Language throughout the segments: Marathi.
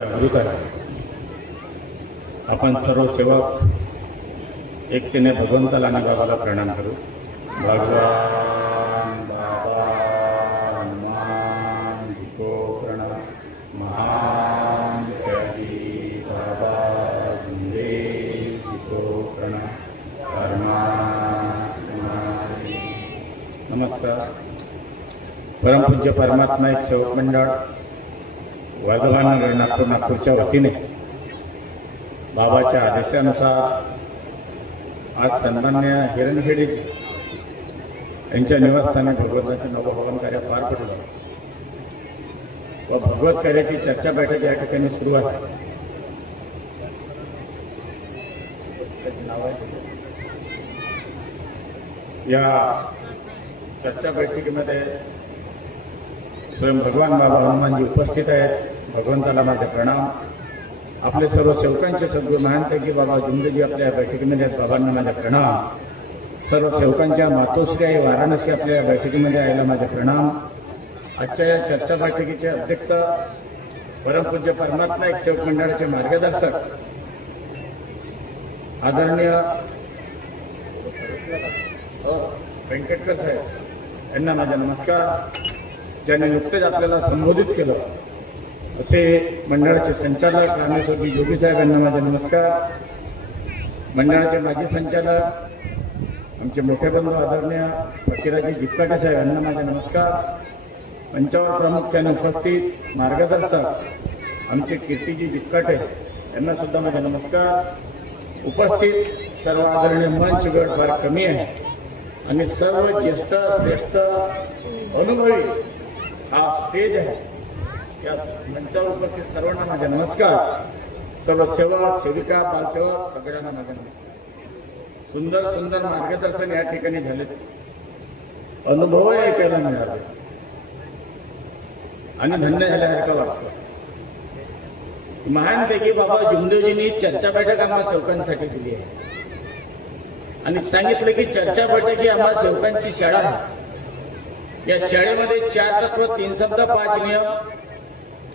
जागृत आहे. आपण सर्व सेवक एकतेने भगवंताला आणि बाबाला प्रणाम करू. भगवान बाबा हनुमान जी को प्रणाम. महान त्यागी बाबा गुंदेव जी को प्रणाम. नमस्कार. परमपूज्य परमात्मा एक सेवक मंडळ वर्धमान नगर नागपूरच्या वतीने बाबाच्या आदेशानुसार आज सन्मान्य हिरणखेडे यांच्या निवासस्थानी भगवंताचे नवभवन कार्य पार पडलं व भगवत कार्याची चर्चा बैठक या ठिकाणी सुरू आहे. या चर्चा बैठकीमध्ये स्वयं भगवान बाबा हनुमानजी उपस्थित आहेत. भगवंताला माझे प्रणाम. आपले सर्व सेवकांचे सद्गुरू महानपैकी बाबा जुंदेजी आपल्या या बैठकीमध्ये आहेत. बाबांना माझे प्रणाम. सर्व सेवकांच्या मातोश्री आई वाराणसी आपल्या या बैठकीमध्ये यायला माझे प्रणाम. आजच्या या चर्चा बैठकीचे अध्यक्ष परमपूज्य परमात्मा एक सेवक मंडळाचे मार्गदर्शक आदरणीय व्यंकटकर साहेब यांना माझा नमस्कार. ज्यांनी नुकतेच आपल्याला संबोधित केलं असे मंडळाचे संचालक रामेश्वरजी जोगी साहेब यांना माझा नमस्कार. मंडळाचे माजी संचालक आमचे मोठे बंधू आदरणीय फकीराजी जितकाटे साहेब यांना माझा नमस्कार. मंचावर प्रामुख्याने उपस्थित मार्गदर्शक आमचे कीर्तीजी जितकाटे यांना सुद्धा माझा नमस्कार. उपस्थित सर्व आदरणीय मंच गट फार कमी आहे आणि सर्व ज्येष्ठ श्रेष्ठ अनुभवी हा स्टेज आहे. या मंचावर उपस्थित सर्वांना माझा नमस्कार. सर्व सेवक सेविका बालसेवक सगळ्यांना माझा नमस्कार. सुंदर सुंदर मार्गदर्शन या ठिकाणी झाले. अनुभव ऐकायला मिळाले आणि धन्य झाल्यासारखं वाटतं. महानपैकी बाबा जुमदेवजींनी चर्चा बैठक आम्हा सेवकांसाठी दिली आहे आणि सांगितलं की चर्चा बैठक ही आम्हा सेवकांची शाळा आहे. या शाळेमध्ये 4 तत्व 3 शब्द 5 नियम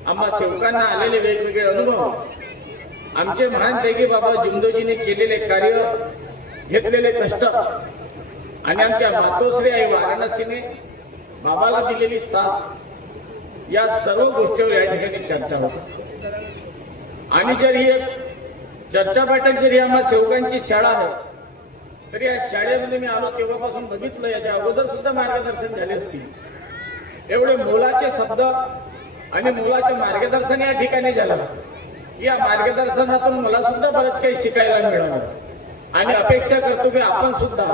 आम्हा सेवकांना आलेले वेगवेगळे अनुभव आमचे महानपैकी बाबा जुमदेवजींनी केलेले कार्य घेतलेले कष्ट आणि आमच्या मातोश्री आई वाराणसीने बाबाला दिलेली साथ या सर्व गोष्टीवर या ठिकाणी चर्चा होत असते. आणि जर ही चर्चा बैठक जरी आम्हा सेवकांची शाळा आहे तरी या शाळेमध्ये मी आलो तेव्हापासून बघितलं याच्या अगोदर सुद्धा मार्गदर्शन झाले असतील. एवढे मोलाचे शब्द आणि मोलाचे मार्गदर्शन या ठिकाणी झालं. या मार्गदर्शनातून मला सुद्धा बरंच काही शिकायला मिळालं आणि अपेक्षा करतो की आपण सुद्धा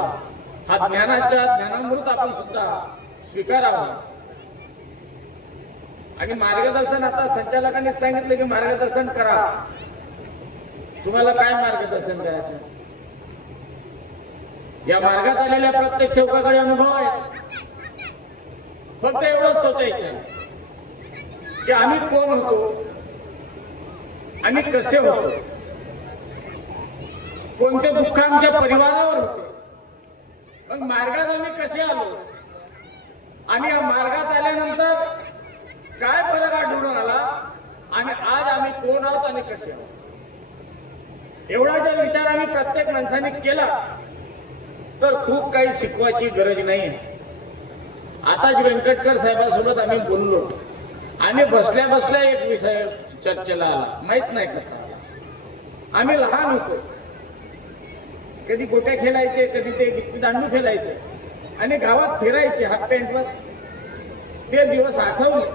हा ज्ञानामृत आपण सुद्धा स्वीकारावा. आणि मार्गदर्शन आता संचालकांनी सांगितलं की मार्गदर्शन करा. तुम्हाला काय मार्गदर्शन करायचं? या मार्गात आलेल्या प्रत्येक सेवकाकडे अनुभव आहेत. फक्त एवढंच सोचायचं की आम्ही कोण होतो, आम्ही कसे होतो, कोणते दुःख आमच्या परिवारावर होते, मग मार्गात आम्ही कसे आलो आणि या मार्गात आल्यानंतर काय फरक आढळून आला आणि आज आम्ही कोण आहोत आणि कसे आहोत. एवढा जर विचार आम्ही प्रत्येक माणसाने केला तर खूप काही शिकवायची गरज नाही. आताच व्यंकटकर साहेबांसोबत आम्ही बोललो आणि बसल्या बसल्या एक विषय चर्चेला आला. माहित नाही कसा आला. आम्ही लहान होतो, कधी गोट्या खेळायचे, कधी ते गिट्टी दांडू खेळायचे आणि गावात फिरायचे हाफ पॅन्टवर. ते दिवस आठवले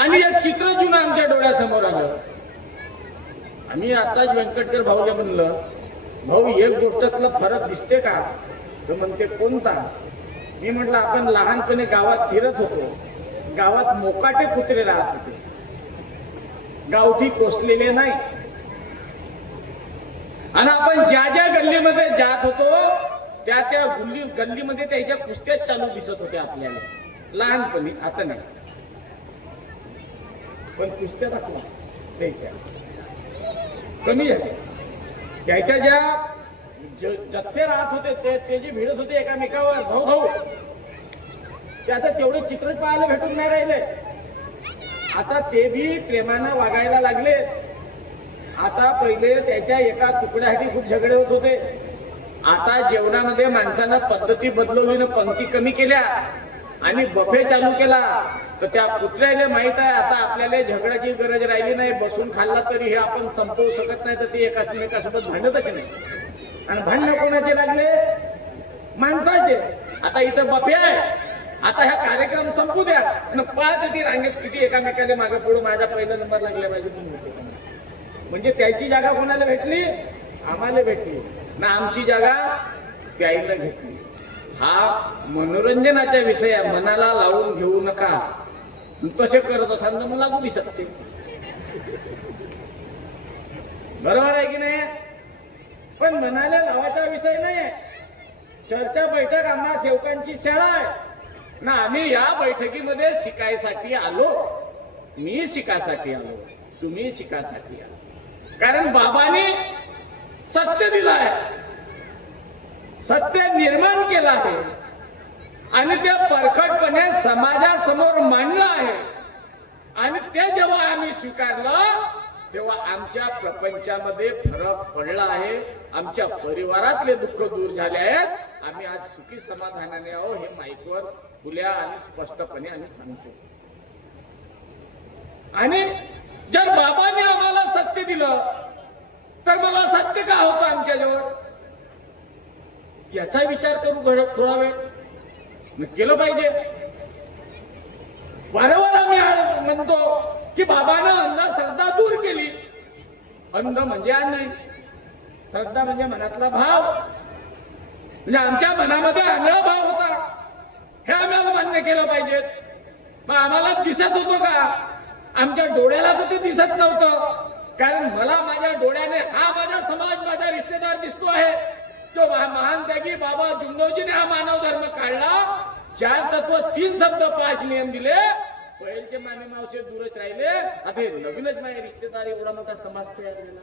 आणि एक चित्र जुनं आमच्या डोळ्यासमोर आलं. आम्ही आताच व्यंकटकर भाऊला म्हणलं, भाऊ एक गोष्टीतला फरक दिसते का? तर म्हणते कोणता? मी म्हटलं आपण लहानपणी गावात फिरत होतो, गावात मोकाटे कुत्रे राहत होते, गावठी कोसलेले नाही. आणि आपण ज्या ज्या गल्लीमध्ये जात होतो त्या त्या गल्लीमध्ये त्याच्या कुस्त्याच चालू दिसत होते आपल्याला लहानपणी. आता नाही, पण कुस्त्या दाखवा त्याच्या कमी आहे. त्याच्या ज्या जथ्थे राहत होते ते जे भिडत होते एकामेकावर भाऊ भाऊ, ते आता तेवढे चित्रच पाहायला भेटून नाही राहिले. आता ते बी प्रेमानं वागायला लागले. आता पहिले त्याच्या एका तुकड्यासाठी खूप झगडे होत होते. आता जेवणामध्ये माणसानं पद्धती बदलवली, पंक्ती कमी केल्या आणि बफे चालू केला. तर त्या पुतळ्याला माहित आहे आता आपल्याला झगड्याची गरज राहिली नाही. बसून खाल्ला तरी हे आपण संपवू शकत नाही, तर ते एकामेकासोबत भांडतच नाही. आणि भांडणं कोणाचे लागले? माणसाचे. आता इथं बफे आहे, आता ह्या कार्यक्रम संपू द्या, पाच ती रांगेत किती एकामेकाच्या मागे पुढे माझा पहिला नंबर लागला पाहिजे म्हणून. म्हणजे त्याची जागा कोणाला भेटली? आम्हाला भेटली ना. आमची जागा त्याला घेतली. हा मनोरंजनाचा विषय आहे, मनाला लावून घेऊ नका. तसे करत असाल तर मग लागू बी शकते. बरोबर आहे की नाही? पण मनाला लावायचा विषय नाही. चर्चा बैठक आम्हा सेवकांची शाळा आहे ना. आम्ही या बैठकीमध्ये शिकायसाठी आलो. मी शिकायसाठी आलो, तुम्ही शिकायसाठी आलो. कारण बाबांनी सत्य दिलं आहे, सत्य निर्माण केलं आहे आणि ते परखडपणे समाजासमोर मांडलं आहे. आणि ते जेव्हा आम्ही स्वीकारलं तेव्हा आमच्या प्रपंचामध्ये फरक पडला आहे. आमच्या परिवारातले दुःख दूर झाले आहेत. आम्ही आज सुखी समाधानाने आहो, हे माईकवर खुल्या आणि स्पष्टपणे आम्ही सांगतो. आणि जर बाबांनी आम्हाला सत्य दिलं तर मला सत्य का होतं आमच्याजवळ, याचा विचार करू थोडा वेळ केलं पाहिजे. वारंवार आम्ही म्हणतो की बाबानं अंधश्रद्धा दूर केली. अंध म्हणजे आंधळी, श्रद्धा म्हणजे मनातला भाव. म्हणजे आमच्या मनामध्ये आंधळा भाव होता, हे आम्हाला मान्य केलं पाहिजे. मग आम्हाला दिसत होतं का? आमच्या डोळ्याला तर ते दिसत नव्हतं. कारण मला माझ्या डोळ्याने हा माझा समाज, माझा रिश्तेदार दिसतो आहे. जो महान त्यागी बाबा जुंदोजीने हा मानव धर्म काढला. 4 तत्व, 3 शब्द, 5 नियम दिले. पहिलचे मामे मावशे दूरच राहिले. आता नवीनच माझे रिश्तेदार, एवढा मोठा समाज तयार झाला.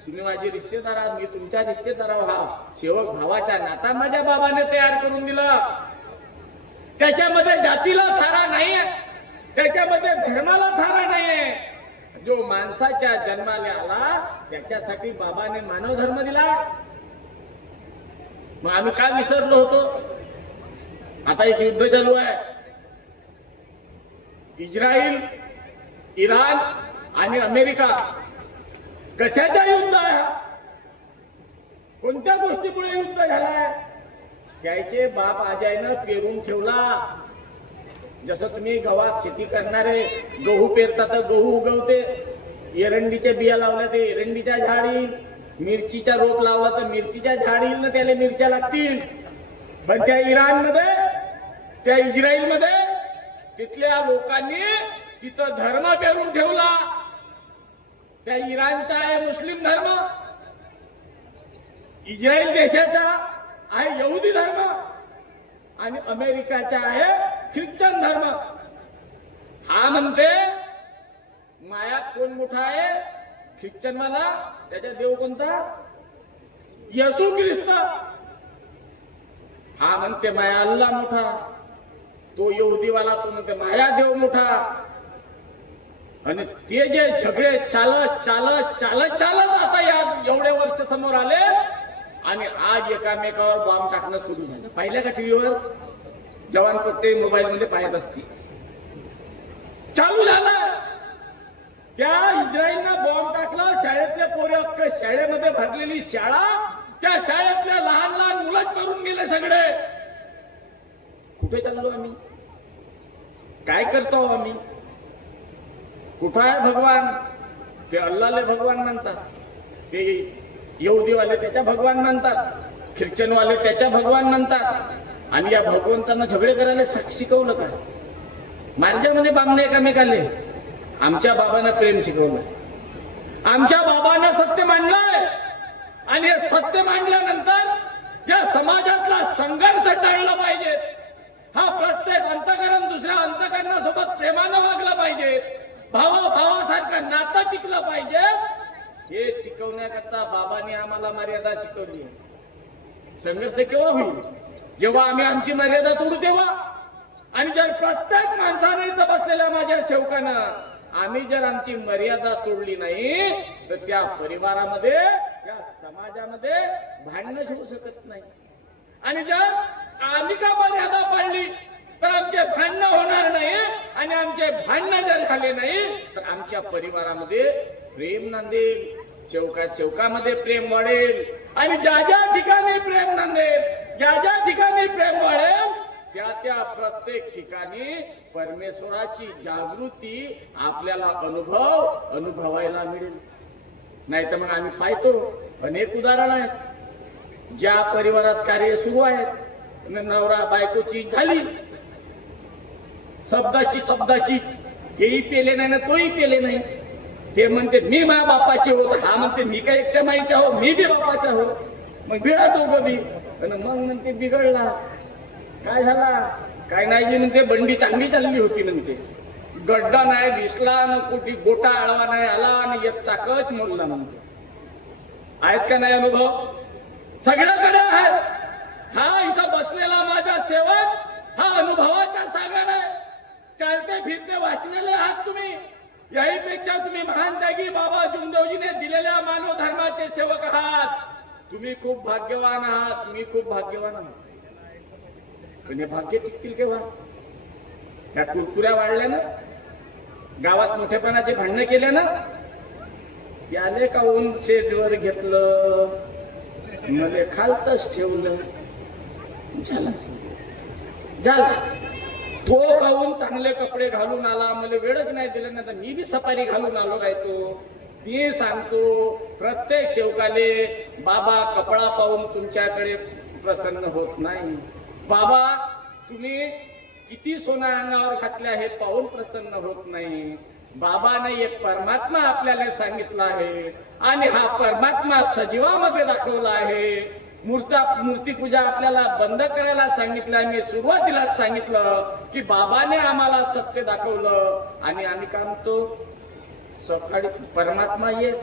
तुम्ही माझे रिश्तेदार आहात, मी तुमच्या रिश्तेदार आहात. सेवक भावाचा नाता माझ्या बाबाने तयार करून दिला. त्याच्यामध्ये जातीला थारा नाहीये, त्याच्यामध्ये धर्माला थारा नाहीये. जो माणसाच्या जन्माला आला त्याच्यासाठी बाबाने मानव धर्म दिला. मग आम्ही काय विसरलो होतो? आता एक युद्ध चालू आहे. इस्रायल, इराण आणि अमेरिका. कशाचा युद्ध आहे? कोणत्या गोष्टीमुळे युद्ध झालाय? त्याचे बाप आजायनं पेरून ठेवला. जसं तुम्ही गव्हात शेती करणारे गहू पेरता तर गहू उगवते, एरंडीच्या बिया लावल्या तर एरंडीच्या झाड येईल, मिरचीचा रोप लावला तर मिरचीच्या झाड येईल ना, त्याला मिरच्या लागतील. पण त्या इराणमध्ये, त्या इस्रायलमध्ये तिथल्या लोकांनी तिथं धर्म पेरून ठेवला. त्या इराणचा आहे मुस्लिम धर्म, इस्रायल देशाचा आहे यहुदी धर्म आणि अमेरिकाचा आहे ख्रिश्चन धर्म. हा म्हणते मायात कोण मोठा आहे? ख्रिश्चनवाला. त्याचा देव कोणता? येशू ख्रिस्त. हा म्हणते माया अल्लाह मोठा. तो यहुदीवाला तो म्हणते माया देव मोठा. आणि ते जे झगडे चालत चालत चालत चालत आता या एवढे वर्ष समोर आले आणि आज एकामेकावर बॉम्ब टाकणं सुरू झालं. पाहिलं का टीव्हीवर? जवान पट्टे मोबाईल मध्ये पाहत असतील. चालू झालं. त्या इस्रायलनं बॉम्ब टाकला. शाळेतले पोरे अख्ख्या शाळेमध्ये भरलेली शाळा, त्या शाळेतल्या लहान लहान मुलं करून गेले सगळे. कुठे चाललो आम्ही? काय करतो आम्ही? कुठं आहे भगवान? ते अल्लाहले भगवान म्हणतात, ते यहुदीवाले त्याच्या भगवान म्हणतात, ख्रिश्चनवाले त्याच्या भगवान म्हणतात. आणि या भगवंतांना झगडे करायला शिकवलं का? माझ्या म्हणे बामणे एकामेकाले. आमच्या बाबांना प्रेम शिकवलं, आमच्या बाबांना सत्य मांडलंय. आणि हे सत्य मांडल्यानंतर या समाजातला संघर्ष टाळला पाहिजे. हा प्रत्येक अंतकरण दुसऱ्या अंतकरणासोबत प्रेमानं वागला पाहिजे. भावासारखं नातं टिकलं पाहिजे. हे टिकवण्याकरता बाबांनी आम्हाला मर्यादा शिकवली. संघर्ष केव्हा होईल? जेव्हा आम्ही आमची मर्यादा तोडू तेव्हा. आणि जर प्रत्येक माणसाने इथं बसलेल्या माझ्या सेवकानं आम्ही जर आमची मर्यादा तोडली नाही तर त्या परिवारामध्ये त्या समाजामध्ये भांडण होऊ शकत नाही. आणि जर आम्ही का मर्यादा पाळली तर आमचे भांडण होणार नाही. आणि आमचे भांडण जर झाले नाही तर आमच्या परिवारामध्ये प्रेम नांदेल, शेवकामध्ये प्रेम वाढेल. आणि ज्या ज्या ठिकाणी प्रेम नांदेल, ज्या ज्या ठिकाणी प्रेम वाढेल त्या प्रत्येक ठिकाणी परमेश्वराची जागृती आपल्याला अनुभवायला मिळेल. नाही तर मग आम्ही पाहतो अनेक उदाहरण आहेत ज्या परिवारात कार्य सुरू आहेत, नवरा बायकोची झाली शब्दाची तेही पेले नाही ना तोही पेले नाही. ते म्हणते मी माझ्या बापाचे हो, हा म्हणते मी काय एकट्या माईचा हो, मी बी बापाचा हो. मग भिडा दोघं बी. मग म्हणते बिघडला काय झाला काय नाही म्हणते बंडी चांगली चालली होती म्हणते, गड्डा नाही दिसला न कुठे गोटा आळवा नाही आला आणि एक चाकच मोडला म्हणते. आहेत का नाही अनुभव? सगळ्याकडे आहेत. हा इथं बसलेला माझा सेवक हा अनुभवाचा सागर आहे. चालते फिरते वाचलेले आहात तुम्ही. याहीपेक्षा तुम्ही महान त्यागी बाबा जुमदेवजीने दिलेल्या मानव धर्माचे सेवक आहात. तुम्ही खूप भाग्यवान आहात. मी खूप भाग्यवान आहे. पण हे भाग्य टिकतील केव्हा? त्या कुरकुऱ्या वाढल्या ना, गावात मोठेपणाचे भांडणं केले ना, त्याले का ऊन शेडवर घेतलं, मले खालतच ठेवलं, झाला. तो खाऊन चांगले कपडे घालून आला, मला वेळच नाही दिलं, नाही तर मी बी सफारी घालून आलो राहतो. मी सांगतो प्रत्येक सेवकाले बाबा कपडा पाहून तुमच्याकडे प्रसन्न होत नाही. बाबा तुम्ही किती सोना अंगावर घातले हे पाहून प्रसन्न होत नाही. बाबाने एक परमात्मा आपल्याला सांगितला आहे आणि हा परमात्मा सजीवामध्ये दाखवला आहे. मूर्ती पूजा आपल्याला बंद करायला सांगितलं. मी सुरुवातीलाच सांगितलं की बाबाने आम्हाला सत्य दाखवलं आणि आम्ही काय म्हणतो सकाळी परमात्मा येत.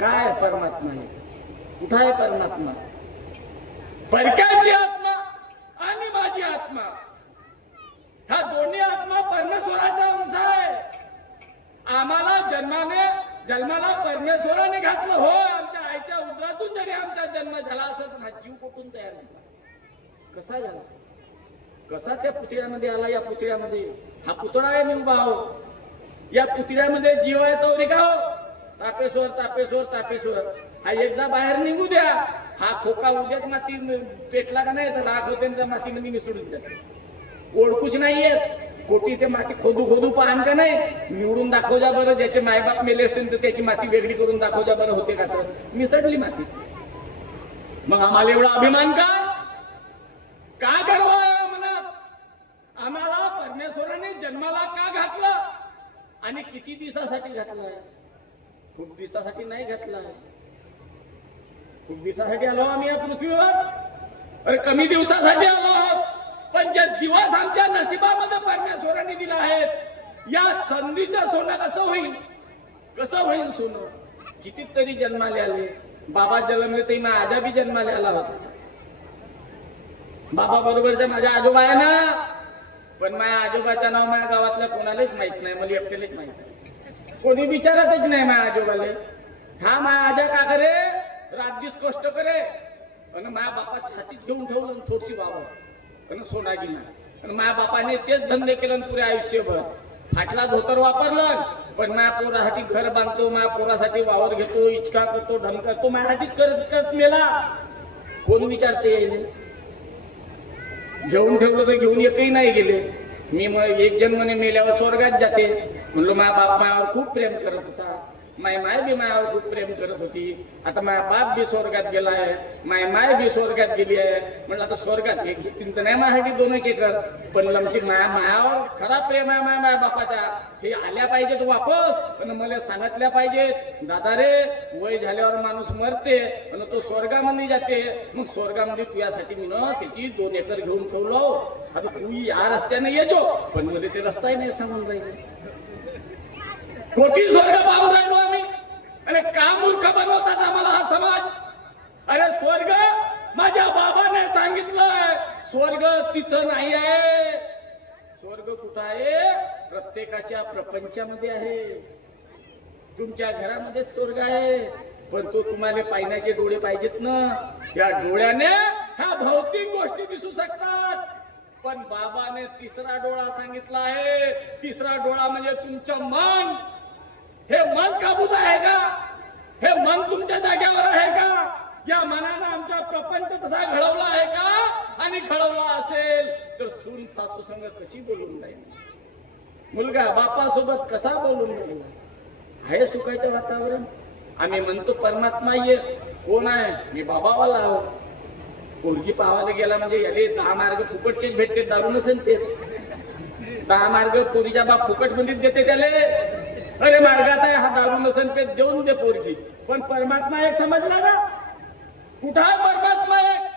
काय परमात्मा येत? कुठं आहे परमात्मा? परक्याची आत्मा आणि माझी आत्मा, हा दोन्ही आत्मा परमेश्वराचा अंश आहे. आम्हाला जन्माला परमेश्वराने घातलं. हो, आमच्या आईच्या उदरातून जरी आमचा जन्म झाला असत हा जीव कुठून तयार झाला? कसा झाला? कसा त्या पुतळ्यामध्ये आला? या पुतळ्यामध्ये हा पुतळा आहे, मी उभा आहो. या पुतळ्यामध्ये जीव आहे तो का हो? तापेश्वर हा एकदा बाहेर निघू द्या. हा खोका उद्याच माती पेटला का नाही तर राख होते त्या मातीमध्ये मिसळून द्या. ओळखूच नाहीये कोटी ते माती खोदू पाहन का नाही. निवडून दाखव जा बरं. ज्याचे मायबाप मेले असतील तर त्याची माती वेगळी करून दाखव जा बरं. होते का? तर मिसळली माती. मग आम्हाला एवढा अभिमान का गर्व आहे मनात? आम्हाला परमेश्वराने जन्माला का घातलं आणि किती दिवसासाठी घातलाय? खूप दिवसासाठी नाही घातलाय. खूप दिवसासाठी आलो आम्ही या पृथ्वीवर. अरे कमी दिवसासाठी आलो आहोत. पण जे दिवस आमच्या नशिबामध्ये परमेश्वराने दिला आहेत, या संधीचं सोनं कसं होईल सोनं? कितीतरी जन्माले आले. बाबा जन्मले तरी माझा आजा बी जन्माले आला होता. बाबा बरोबरचा माझा आजोबा आहे ना, पण माझ्या आजोबाचं नाव माझ्या गावातल्या कोणालाच माहित नाही. मला एकट्यालाच माहित नाही. कोणी विचारतच नाही माझ्या आजोबाले. हा माझ्या आजा का करे? रात दिवस कष्ट करे आणि माझ्या बापाच्या हातीत घेऊन ठेवलं थोडीशी वावर आणि सोना गिना. आणि माझ्या बापाने तेच धंदे केलं पुरे आयुष्यभर. फाटला धोतर वापरलं पण माझ्या पोरासाठी घर बांधतो, माझ्या पोरासाठी वावर घेतो, इचका करतो, ढमकतो, माझ्यासाठीच करत मेला. कोण विचारते? घेऊन ठेवलं तर घेऊन एकही नाही गेले. मी मग एक जण म्हणे मेल्यावर स्वर्गात जाते. म्हणलो माझा बाप मायावर खूप प्रेम करत होता, माय बी मायावर खूप प्रेम करत होती. आता माझा बाप बी स्वर्गात गेलाय, माय बी स्वर्गात गेली आहे. म्हणलं आता स्वर्गात एक घेतील तर नाही माझ्यासाठी 2 एकर, पण आमची मायावर खरा प्रेम आहे माझ्या बापाचा. हे आल्या पाहिजेत वापस आणि मला सांगितल्या पाहिजेत दादा रे वय झाल्यावर माणूस मरते आणि तो स्वर्गामध्ये जाते. मग स्वर्गामध्ये तुझ्यासाठी मी ना त्याची 2 एकर घेऊन ठेवलो. आता तू या रस्त्याने येतो, पण मला ते रस्ताही नाही सांगून राहिले. कोटी स्वर्ग पाहून राहिलो आम्ही आणि का मूर्ख बनवतात आम्हाला हा समाज? अरे स्वर्ग माझ्या बाबाने सांगितलंय, स्वर्ग तिथं नाही आहे. स्वर्ग कुठं आहे? प्रत्येकाच्या प्रपंचामध्ये आहे, तुमच्या घरामध्ये स्वर्ग आहे, पण तो तुम्हाला पाहण्याचे डोळे पाहिजेत ना. या डोळ्याने ह्या भौतिक गोष्टी दिसू शकतात, पण बाबाने तिसरा डोळा सांगितला आहे. तिसरा डोळा म्हणजे तुमचं मन. हे मन काबूत आहे का? हे मन तुमच्या जाग्यावर आहे का? या मनानं आमचा प्रपंच तसा घडवला आहे का? आणि घडवला असेल तर सून सासू संग कशी बोलून राहील, मुलगा बापासोबत कसा बोलून राहील, आहे सुखाचं वातावरण. आम्ही म्हणतो परमात्मा ये, कोण आहे? मी बाबावाला आहो. पोरगी पाहायला गेला म्हणजे याले 10 मार्ग फुकटचेच भेटते, दारू नसेल ते 10 मार्ग पोरीच्या बाप फुकट मध्येच देते त्याले. अरे मार्गात आहे हा, दारू नसेल पेट, देऊन दे पोरगी. पण परमात्मा एक समजला ना, कुठं आहे परमात्मा एक?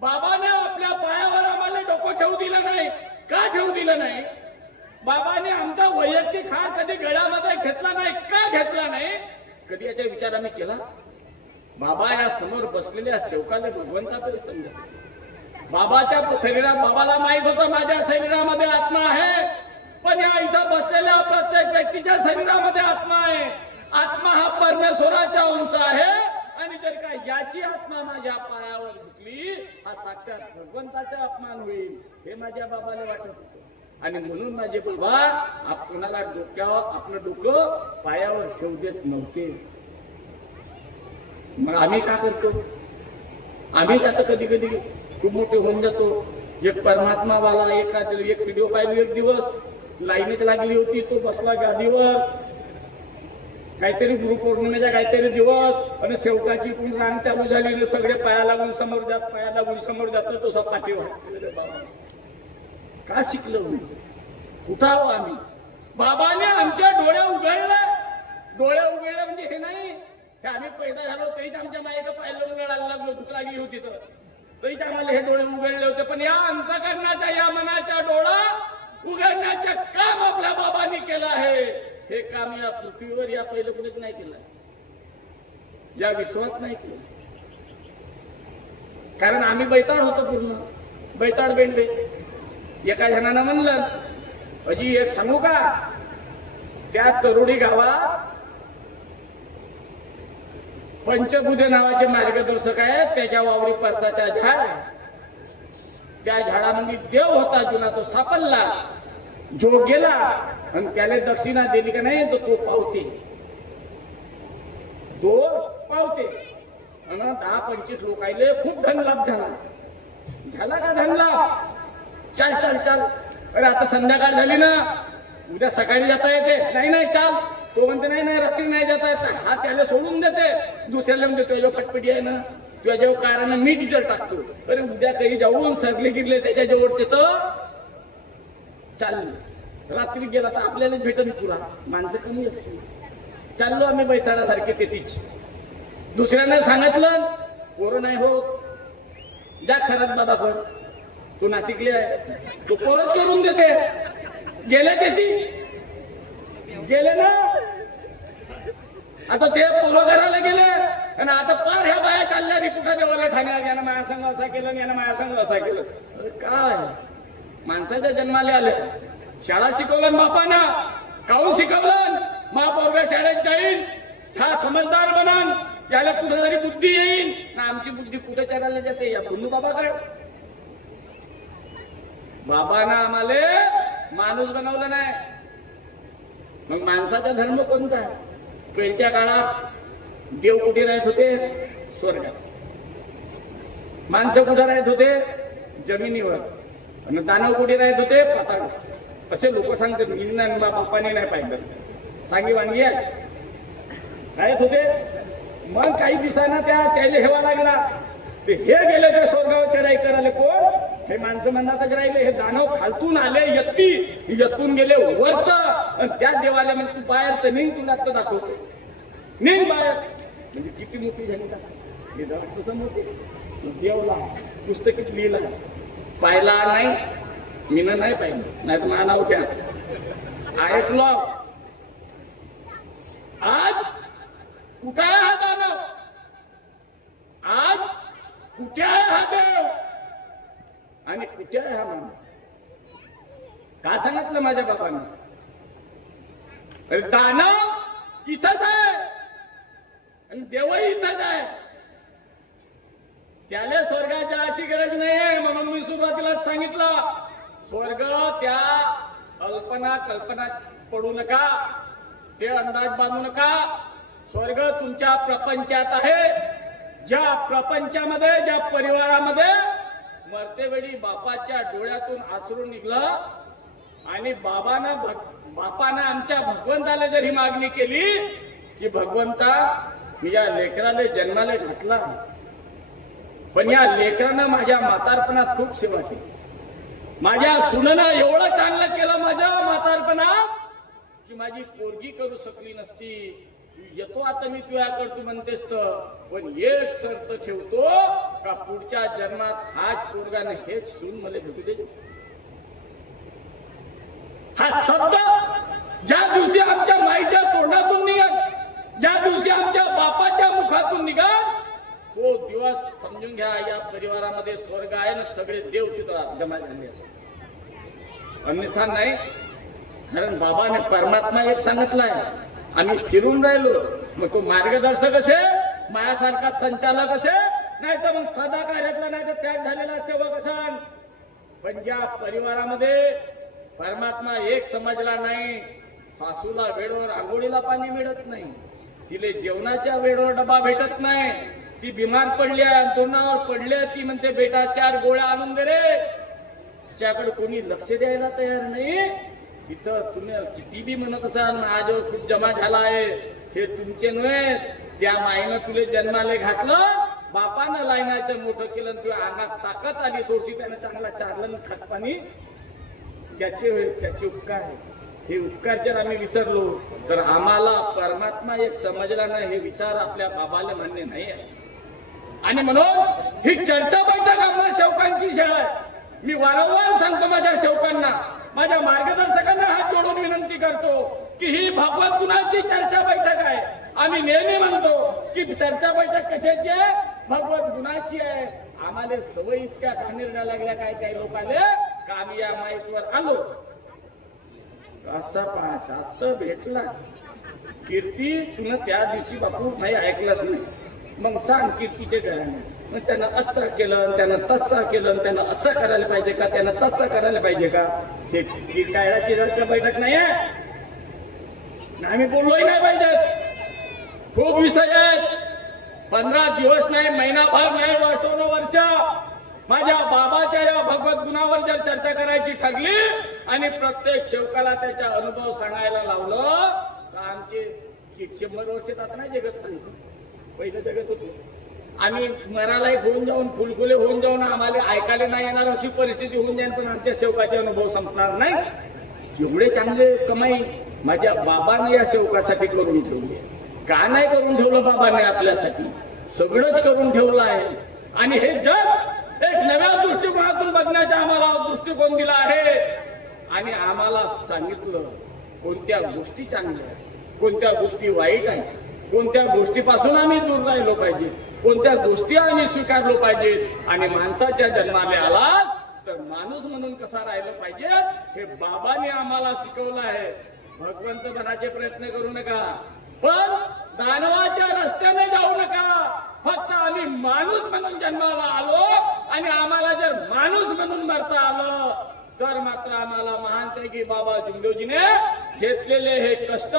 बाबाने आपल्या पायावर आम्हाला डोकं ठेवू दिलं नाही. का ठेवू दिलं नाही? बाबाने आमचा वैयक्तिक हार कधी गळ्यामध्ये घेतला नाही. का घेतला नाही? कधी याचा विचार आम्ही केला? बाबा या समोर बसलेल्या सेवकाला भगवंता तरी समजा. बाबाच्या शरीरात बाबाला माहित होतं माझ्या शरीरामध्ये आत्मा आहे, पण या इथं बसलेल्या प्रत्येक व्यक्तीच्या शरीरामध्ये आत्मा आहे. आत्मा हा परमेश्वराचा अंश आहे, आणि जर का याची आत्मा माझ्या पायावर झुकली, हा साक्षात भगवंताचा अपमान होईल, हे माझ्या बाबाला वाटत होतं. आणि म्हणून माझे बाबा कोणाला डोक्यावर आपलं डोकं पायावर ठेवू देत नव्हते. मग आम्ही काय करतो? आम्हीच आता कधी कधी खूप मोठे होऊन जातो. एक परमात्मावाला एक व्हिडिओ पाहिली, एक दिवस लाईनीच लागली होती, तो बसला गादीवर, काहीतरी गुरुपौर्णिमेचा काहीतरी दिवस, आणि सेवकाची रांग चालू झाली, सगळे पाया लागून समोर जात, पाया लागून समोर जात, तो सब पाठीवर. बाबा का शिकलो? कुठं आहो आम्ही? बाबाने आमच्या डोळ्या उघडल्या. डोळ्या उघडल्या म्हणजे हे नाही की आम्ही पैदा झालो तरीच आमच्या मायेला पाहिलं रडायला लागलो, दुख लागली होती तर तरीच आम्हाला हे डोळे उघडले होते. पण या अंतःकरणाचा, या मनाचा डोळा उघडण्याचं काम आपल्या बाबांनी केलं आहे. हे काम या पृथ्वीवर या पहिलं कुणीच नाही केलं, या विश्वात नाही केलं. कारण आम्ही बैताळ होतो, पूर्ण बैताळ बेंडे. एका जणानं म्हणलं, अजी एक सांगू का? त्या तरोडी गावात पंचबुधे नावाचे मार्गदर्शक आहे, त्याच्या वावरी परसाचा झाड आहे. त्या झाडामध्ये देव होता जुना, तो सापडला. जो गेला आणि त्याला दक्षिणा दिली का नाही, तो पावते, तो पावते. आणि 10-25 लोक आले, खूप धनलाभ झाला. झाला का धनलाभ? चाल चाल चाल. अरे आता संध्याकाळ झाली ना, उद्या सकाळी जाता येते. नाही नाही चाल. तो म्हणते नाही नाही रात्री नाही जाता येत. हा त्याला सोडून देते, दुसऱ्याला म्हणते तुझ्या फटफटी आहे ना, तुझ्या जेव्हा कारण मी डिझेल टाकतो. अरे उद्या काही जाऊन सरले गिरले त्याच्या जवळचे तर चालले. रात्री गेला तर आपल्यालाच भेटत पुरा, माणसं कमी असते. चाललो आम्ही बैताळासारखे तेथीच. दुसऱ्याने सांगितलं पोरं नाही होत, जा खरंच बाबा कर, तो नाशिकले आहे, तो पोरच करून देते. गेले तेथी, गेले ना. आता ते पोरं घराला गेले, आणि आता पार ह्या बाया चालल्या रिपुटा देवाला ठाण्यात, यानं माया संघ असा केलं, यानं माया संघ असा केलं. काय माणसाच्या जन्माला आले, शाळा शिकवलं बापाना, काहून शिकवलं? महापौरगा शाळेत जाईल, हा समजदार बनान, याला कुठे तरी बुद्धी येईल ना. आमची बुद्धी कुठे चालायला जाते? या बंधू बाबाकडे. बाबांना आम्हाला माणूस बनवलं नाही. मग माणसाचा धर्म कोणता? पहिल्या काळात देव कुठे राहत होते? स्वर्गात. माणसं कुठे राहत होते? जमिनीवर. आणि दानव कुठे राहत होते? पाताळात. असे लोक सांगतात. मी नाही, बापाने नाही पाहिलं, सांगी वांगी राहत होते. मग काही दिवसांना त्याला हेवा लागला, हे गेले ते स्वर्गावर चढाई करायला. कोण? हे माणसं म्हणताच राहिले. हे दानव खालतून आले, यत्तून गेले वरत, आणि त्या देवाला म्हणजे तू बाहेर तर निघ, तुला आता दाखवतो, निघ बाहेर. म्हणजे किती मोठी झाली का हे दाखवतो मोठी. देवला पुस्तकीत लिहिला, पाहिला नाही, मीनं नाही पाहिलं, नाही तर माझं नाव घ्या. ऐकलो. आज कुठे आहे हा दानव? आज कुठे आहे हा देव? आणि कुठे आहे हा मानव? का सांगितलं माझ्या बाबांनी? दानव इथंच आहे आणि देवही इथंच आहे. त्याला स्वर्गात जायची गरज नाहीये. म्हणून मी सुरुवातीला सांगितलं, स्वर्ग त्या कल्पना पडू नका, ते अंदाज बांधू नका. स्वर्ग तुमच्या प्रपंचात आहे. ज्या प्रपंचामध्ये, ज्या परिवारामध्ये मरतेवेळी बापाच्या डोळ्यातून अश्रू निघलं आणि बापानं आमच्या भगवंताला जर ही मागणी केली की भगवंता, मी या लेकराला जन्माला घातला, पण या लेकरानं माझ्या म्हातारपणात खूप सेवा केली, माझ्या सुनेनं एवढं चांगलं केलं माझ्या म्हातारपणात की माझी पोरगी करू शकली नसती. येतो आता मी तुझ्याकडे, तू म्हणतेस तर, पण एक शर्त ठेवतो का पुढच्या जन्मात हाच पोरगाने हेच सून मला भेटू दे. हा शब्द ज्या दिवशी आमच्या माईच्या तोंडातून निघाल, ज्या दिवशी आमच्या बापाच्या मुखातून निघाल, तो दिवस समजून घ्या या परिवारामध्ये स्वर्ग आहे ना, सगळे देव तिथं जमा झाले. अन्यथा नाही. कारण बाबाने परमात्मा एक सांगितलाय, आम्ही फिरून राहिलो. मग तो मार्गदर्शक असे, माझ्यासारखा संचालक असे, नाही तर मग सदा कार्यातला, नाही तर त्याग झालेला सेवक असाल. पण ज्या परिवारामध्ये परमात्मा एक समजला नाही, सासूला वेळेवर आंघोळीला पाणी मिळत नाही, तिले जेवणाच्या वेळेवर डबा भेटत नाही, ती बिमार पडली आहे, तोंडावर पडली, ती म्हणते बेटा 4 गोळ्या आणून दे रे, तिच्याकडे कोणी लक्ष द्यायला तयार नाही. तिथं तुम्ही किती बी म्हणत असाल माझ्यावर खूप जमा झाला आहे, हे तुमचे नव्हे. त्या माईनं तुले जन्माला घातलं, बापानं लाईनाचं मोठं केलं, तुझ्या अंगात ताकद आली थोडीशी, त्यानं चांगला चारलं खात पाणी, त्याचे उपकार आहे. हे उपकार जर आम्ही विसरलो तर आम्हाला परमात्मा एक समजला नाही, हे विचार आपल्या बाबाला मान्य नाही आहे. आणि म्हणून ही चर्चा बैठक आम्हाला सेवकांची शाळा आहे. मी वारंवार सांगतो माझ्या सेवकांना, माझ्या मार्गदर्शकांना हात जोडून विनंती करतो की ही भगवत गुणाची चर्चा बैठक आहे. आम्ही नेहमी म्हणतो की चर्चा बैठक कशाची आहे? भगवत गुणाची आहे. आम्हाला सवय इतक्या घाणेरड्या लागल्या काय काही लोकांना का आम्ही या माईकवर आलो, असा पाहता भेटला कीर्ती, तुला त्या दिवशी बापू नाही ऐकलंच नाही, मग सांग कीर्तीचे गाणे. मग त्यानं असं केलं, त्यानं तसं केलं, त्यानं असं करायला पाहिजे का, त्यानं तसं करायला पाहिजे का? हे कायडाची बैठक नाही आहे. आम्ही बोललोही नाही पाहिजे. खूप विषय आहेत. 15 दिवस नाही, महिनाभर नाही, वर्ष माझ्या बाबाच्या या भगवत गुणावर जर चर्चा करायची ठरली आणि प्रत्येक सेवकाला त्याचा अनुभव सांगायला लावलं तर आमचे 100 वर्ष आता नाही जगत माणसं, पहिलं जगत होतो. आम्ही मराला होऊन जाऊन, फुलफुले होऊन जाऊन आम्हाला ऐकायला नाही येणार अशी परिस्थिती होऊन जाईल, पण आमच्या सेवकाचे अनुभव संपणार नाही. एवढे चांगले कमाई माझ्या बाबाने या सेवकासाठी करून ठेवली. का नाही करून ठेवलं बाबाने आपल्यासाठी? सगळंच करून ठेवलं आहे. आणि हे जग एक नव्या दृष्टिकोनातून बघण्याचा आम्हाला दृष्टिकोन दिला आहे. आणि आम्हाला सांगितलं कोणत्या गोष्टी चांगल्या आहेत, कोणत्या गोष्टी वाईट आहेत, कोणत्या गोष्टीपासून आम्ही दूर राहिलो पाहिजे, कोणत्या गोष्टी आम्ही स्वीकारलो पाहिजे. आणि माणसाच्या जन्माला आलास तर माणूस म्हणून कसा राहिलं पाहिजे हे बाबाने आम्हाला शिकवलं आहे. भगवंत बनाचे प्रयत्न करू नका, पण दानवाच्या रस्त्याने जाऊ नका. फक्त आम्ही माणूस म्हणून जन्माला आलो आणि आम्हाला जर माणूस म्हणून मरता आलं तर मात्र आम्हाला महानतेगी बाबा जिंदोजीने घेतलेले हे कष्ट,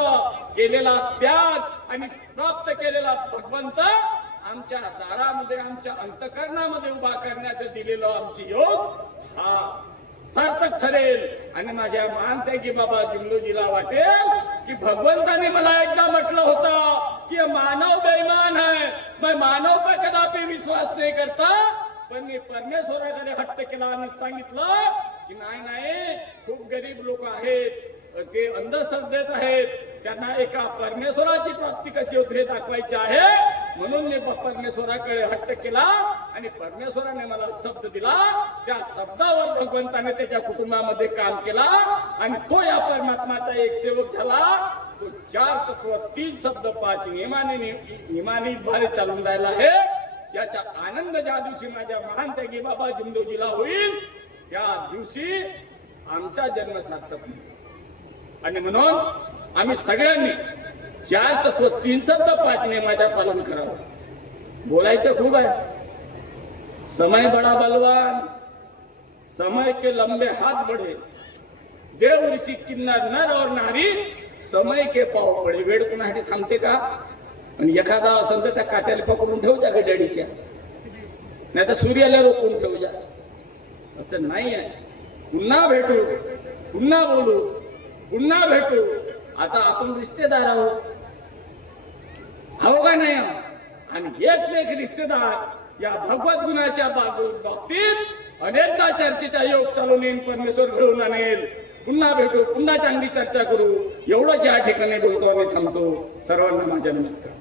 केलेला त्याग आणि प्राप्त केलेला भगवंत आमच्या दारामध्ये, आमच्या अंतकरणामध्ये उभा करण्याचं दिलेलं आमची योग हा सार्थक ठरेल. आणि माझ्या महानतेगी बाबा जिंदोजीला वाटेल की भगवंताने मला एकदा म्हटलं होतं की मानव बेईमान आहे, मैं मानव पर कदापि विश्वास नहीं करता, पण मी परमेश्वराकडे हट्ट केला आणि सांगितलं की नाही, खूप गरीब लोक आहेत, ते अंधश्रद्धेत आहेत, त्यांना एका परमेश्वराची प्राप्ती कशी होते हे दाखवायचे आहे. म्हणून मी परमेश्वराकडे हट्ट केला आणि परमेश्वराने मला शब्द दिला. त्या शब्दावर भगवंताने त्याच्या कुटुंबामध्ये काम केला आणि तो या परमात्माचा एक सेवक झाला. तो 4 तत्व 3 शब्द 5 नियमाने भारे चालून राहिला आहे. याचा आनंद ज्या दिवशी माझ्या महानतेगी बाबा जिंदोजीला होईल त्या दिवशी आमचा जन्म सार्थक. आणि म्हणून आम्ही सगळ्यांनी 4 तत्व 3 शब्द 5 नियमाचे पालन करावं. बोलायचं खूप आहे. समय बडा बलवान, समय के लंबे हाथ बड़े, देव ऋषी किन्नर नर और नारी, समय के पाव पडे. वेळ कोणासाठी थांबते का? आणि एखादा असेल तर त्या काट्याला पकडून ठेवच्या गड्याडीच्या, नाही तर सूर्याला रोखून ठेवजा. असं नाही आहे. पुन्हा भेटू, पुन्हा बोलू, पुन्हा भेटू. आता आपण रिश्तेदार आहोत, का नाही? आणि एकमेक रिश्तेदार या भगवत गुणाच्या बाबतीत अनेकदा चर्चेचा योग चालून येईन. परमेश्वर घडवून आणेल. पुन्हा भेटू, पुन्हा चांगली चर्चा करू. एवढंच या ठिकाणी बोलतो आणि थांबतो. सर्वांना माझा नमस्कार.